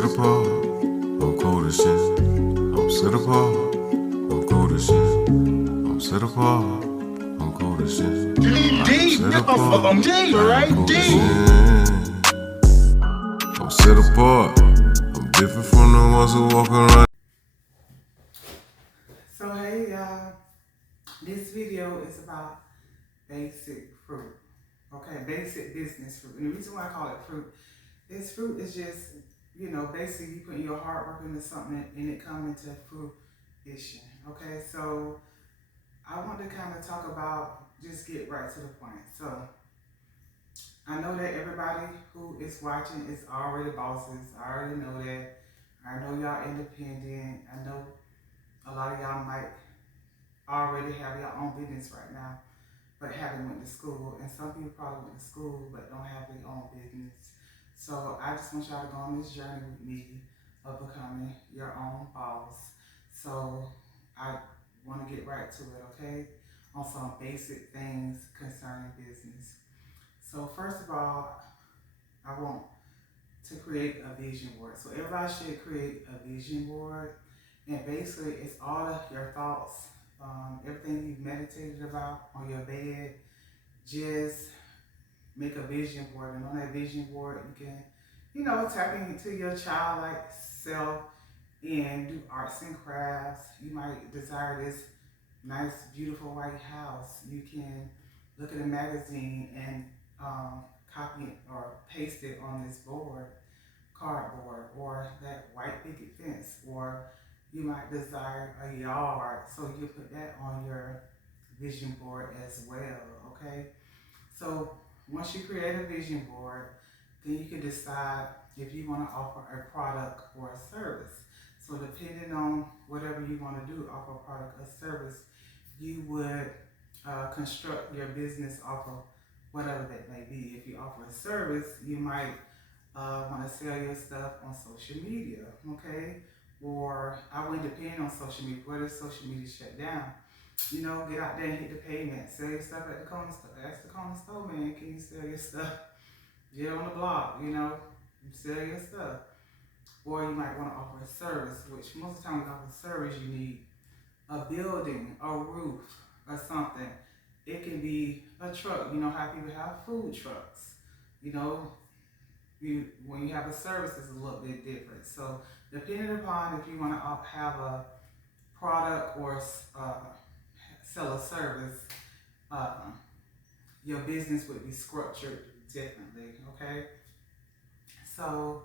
set apart, I'm cold as shit. I'm set apart, I'm cold as shit. I'm set apart, I'm cold as shit. Deep, I'm deep, right? Deep. I'm set apart, I'm different from the ones who walk around. So hey y'all, this video is about basic fruit, okay, basic business fruit. And the reason why I call it fruit is just, basically you put your hard work into something and it comes into fruition, okay? So I want to kind of talk about, just get right to the point. So I know that everybody who is watching is already bosses. I already know that. I know y'all independent. I know a lot of y'all might already have your own business right now, but haven't went to school. And some people probably went to school but don't have their own business. So I just want y'all to go on this journey with me of becoming your own boss. So I want to get right to it, okay? On some basic things concerning business. So first of all, I want to create a vision board. So everybody should create a vision board. And basically it's all of your thoughts, everything you've meditated about on your bed. Just make a vision board. And on that vision board, you can, tap into your childlike self and do arts and crafts. You might desire this nice, beautiful white house. You can look at a magazine and copy it or paste it on this board, cardboard, or that white picket fence, or you might desire a yard, so you put that on your vision board as well, okay? So once you create a vision board, then you can decide if you want to offer a product or a service. So depending on whatever you want to do, offer a product or service, you would construct your business off of whatever that may be. If you offer a service, you might want to sell your stuff on social media, okay? Or I would depend on social media. What if social media shut down? Get out there and hit the pavement. Sell your stuff at the corner store. Ask the corner store, man, can you sell your stuff? Get on the block, sell your stuff. Or you might want to offer a service, which most of the time when you offer a service, you need a building, a roof, or something. It can be a truck. You know how people have food trucks. When you have a service, it's a little bit different. So depending upon if you want to have a product or sell a service, your business would be structured differently, okay? So,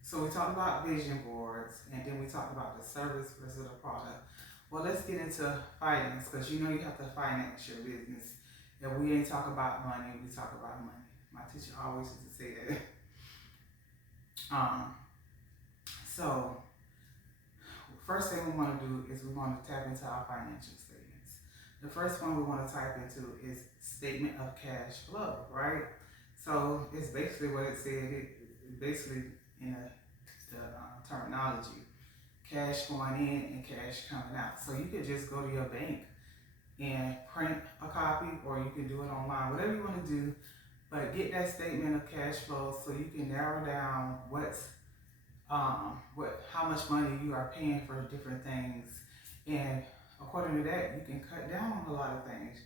so we talked about vision boards, and then we talked about the service versus the product. Well, let's get into finance, because you have to finance your business. If we ain't talk about money, we talk about money. My teacher always used to say that. So, first thing we want to do is we want to tap into our financial statements. The first one we want to type into is statement of cash flow, right? So it's basically what it said. It basically in the terminology, cash going in and cash coming out. So you could just go to your bank and print a copy, or you can do it online, whatever you want to do. But get that statement of cash flow so you can narrow down how much money you are paying for different things, and according to that, you can cut down on a lot of things.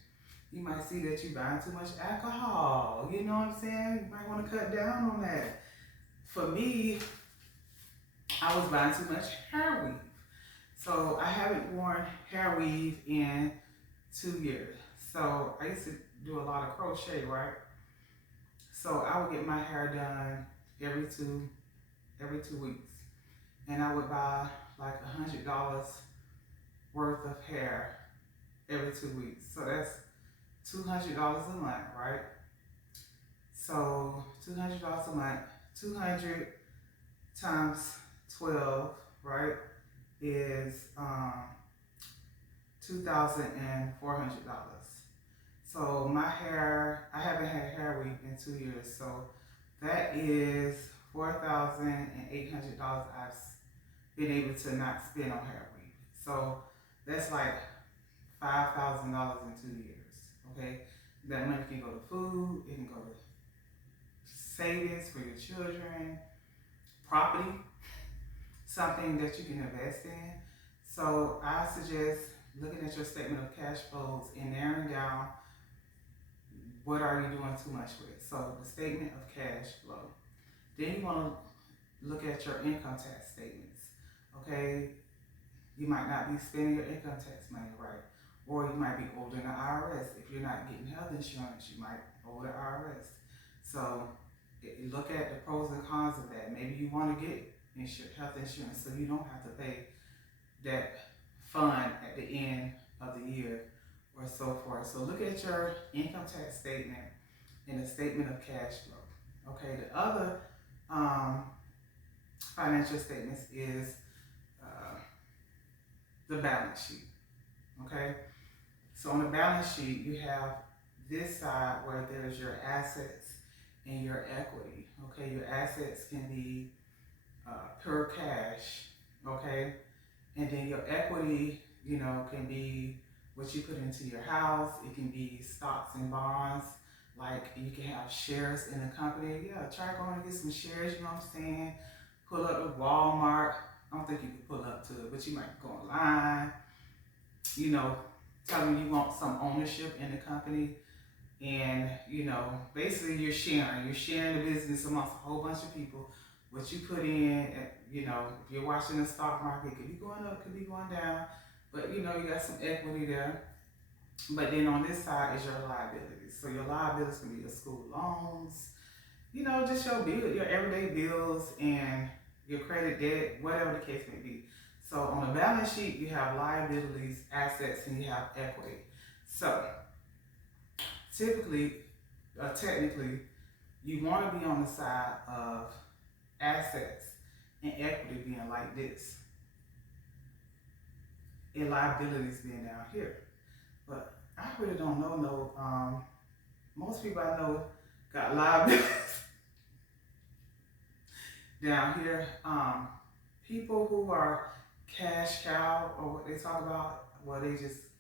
You might see that you're buying too much alcohol. You know what I'm saying? You might want to cut down on that. For me, I was buying too much hair weave, so I haven't worn hair weave in 2 years. So I used to do a lot of crochet, right? So I would get my hair done every two weeks. And I would buy like $100 worth of hair every 2 weeks. So that's $200 a month, right? So $200 a month, 200 times 12, right, is $2,400. So my hair, I haven't had hair weave in 2 years, so that is $4,800 I've been able to not spend on hair weave. So that's like $5,000 in 2 years, okay? That money can go to food, it can go to savings for your children, property, something that you can invest in. So I suggest looking at your statement of cash flows and narrowing down what are you doing too much with. So the statement of cash flow. Then you want to look at your income tax statements. Okay, you might not be spending your income tax money right, or you might be owing the IRS. If you're not getting health insurance, you might owe the IRS. So look at the pros and cons of that. Maybe you want to get health insurance so you don't have to pay that fund at the end of the year or so forth. So look at your income tax statement and the statement of cash flow. Okay, the other financial statements is the balance sheet. Okay, so on the balance sheet you have this side where there's your assets and your equity. Okay, your assets can be pure cash. Okay, and then your equity, can be what you put into your house. It can be stocks and bonds. Like you can have shares in a company. Yeah, try going to get some shares, you know what I'm saying? Pull up to Walmart. I don't think you can pull up to it, but you might go online, tell them you want some ownership in the company. And, basically you're sharing the business amongst a whole bunch of people. What you put in, if you're watching the stock market, it could be going up, could be going down, but you got some equity there. But then on this side is your liabilities. So your liabilities can be your school loans, just your everyday bills and your credit debt, whatever the case may be. So on the balance sheet, you have liabilities, assets, and you have equity. So technically, you want to be on the side of assets and equity being like this, and liabilities being down here. But I really don't know most people I know got liabilities down here. People who are cash cow, or what they talk about, well, they just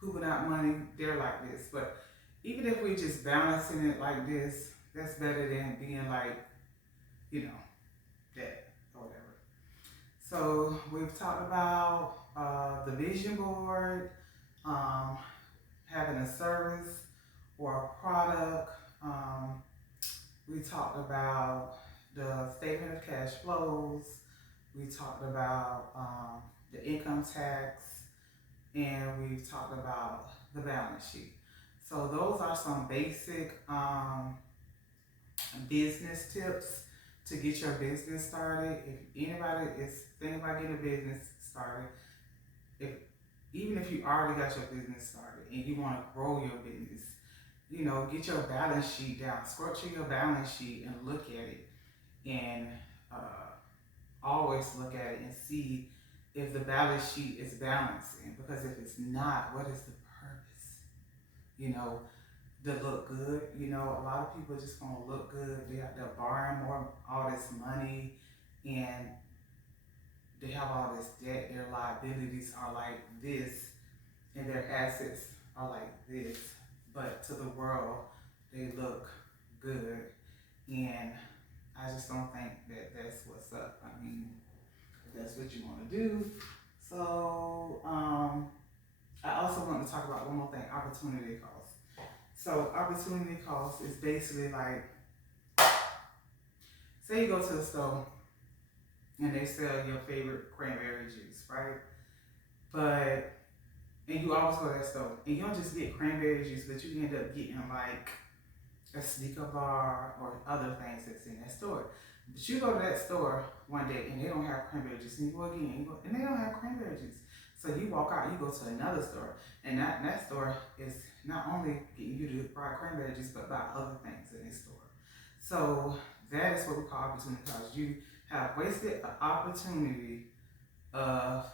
pooping out money, they're like this. But even if we're just balancing it like this, that's better than being like, debt or whatever. So we've talked about the vision board, having a service or a product. We talked about the statement of cash flows. We talked about the income tax, and we've talked about the balance sheet. So those are some basic business tips to get your business started. If anybody is thinking about getting a business started, even if you already got your business started and you want to grow your business, get your balance sheet down. Scroll to your balance sheet and look at it, and always look at it and see if the balance sheet is balancing. Because if it's not, what is the purpose? To look good. A lot of people just want to look good. They're borrowing all this money, and they have all this debt. Their liabilities are like this, and their assets are like this. But to the world, they look good, and I just don't think that that's what's up. I mean, if that's what you want to do. So I also want to talk about one more thing: opportunity cost. So opportunity cost is basically like, say you go to the store and they sell your favorite cranberry juice, right? And you always go to that store and you don't just get cranberry juice, but you end up getting like a sneaker bar or other things that's in that store. But you go to that store one day and they don't have cranberry juice, and you go again and they don't have cranberry juice. So you walk out, you go to another store, and that store is not only getting you to buy cranberry juice, but buy other things in this store. So that is what we call opportunity cost. You have wasted an opportunity of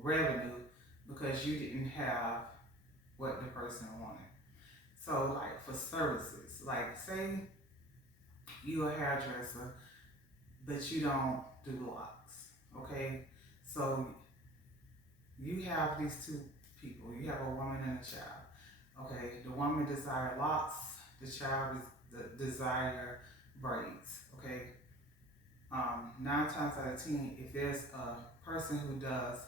revenue because you didn't have what the person wanted. So like for services, like say you're a hairdresser, but you don't do locks, okay? So you have these two people. You have a woman and a child. Okay, the woman desires locks, the child desire braids. Okay, 9 times out of 10, if there's a person who does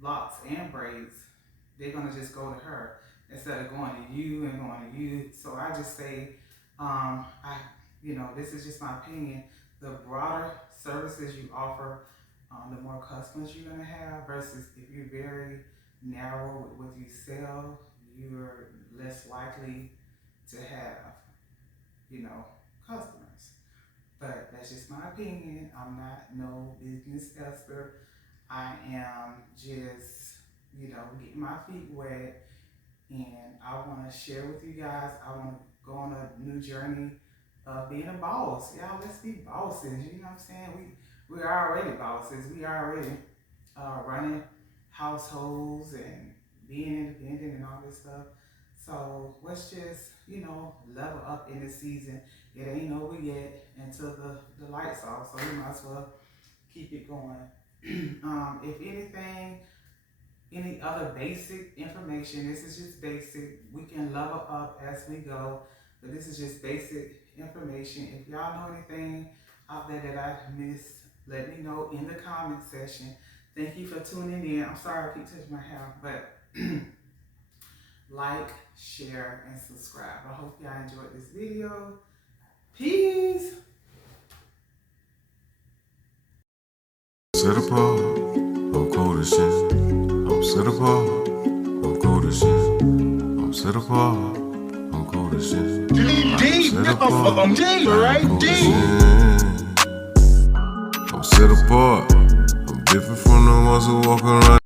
locks and braids, they're gonna just go to her instead of going to you and going to you. So I just say, this is just my opinion. The broader services you offer, the more customers you're gonna have. Versus if you're very narrow with what you sell, you're less likely to have, customers. But that's just my opinion. I'm not no business expert. I am just, getting my feet wet, and I want to share with you guys. I want to go on a new journey of being a boss. Y'all, let's be bosses. You know what I'm saying? We're already bosses. We already running households and being independent and all this stuff. So let's just, level up in this season. It ain't over yet until the lights off. So we might as well keep it going. If anything, any other basic information, this is just basic. We can level up as we go, but this is just basic information. If y'all know anything out there that I missed, let me know in the comment section. Thank you for tuning in. I'm sorry I keep touching my hair, but like, share, and subscribe. I hope y'all enjoyed this video. Peace. Set apart, I'm cool as shit. I'm set apart, I'm cool as shit. I'm set apart, I'm cool as shit. Deep, I'm deep, right? Deep. I'm set apart, I'm different from the ones who walk around.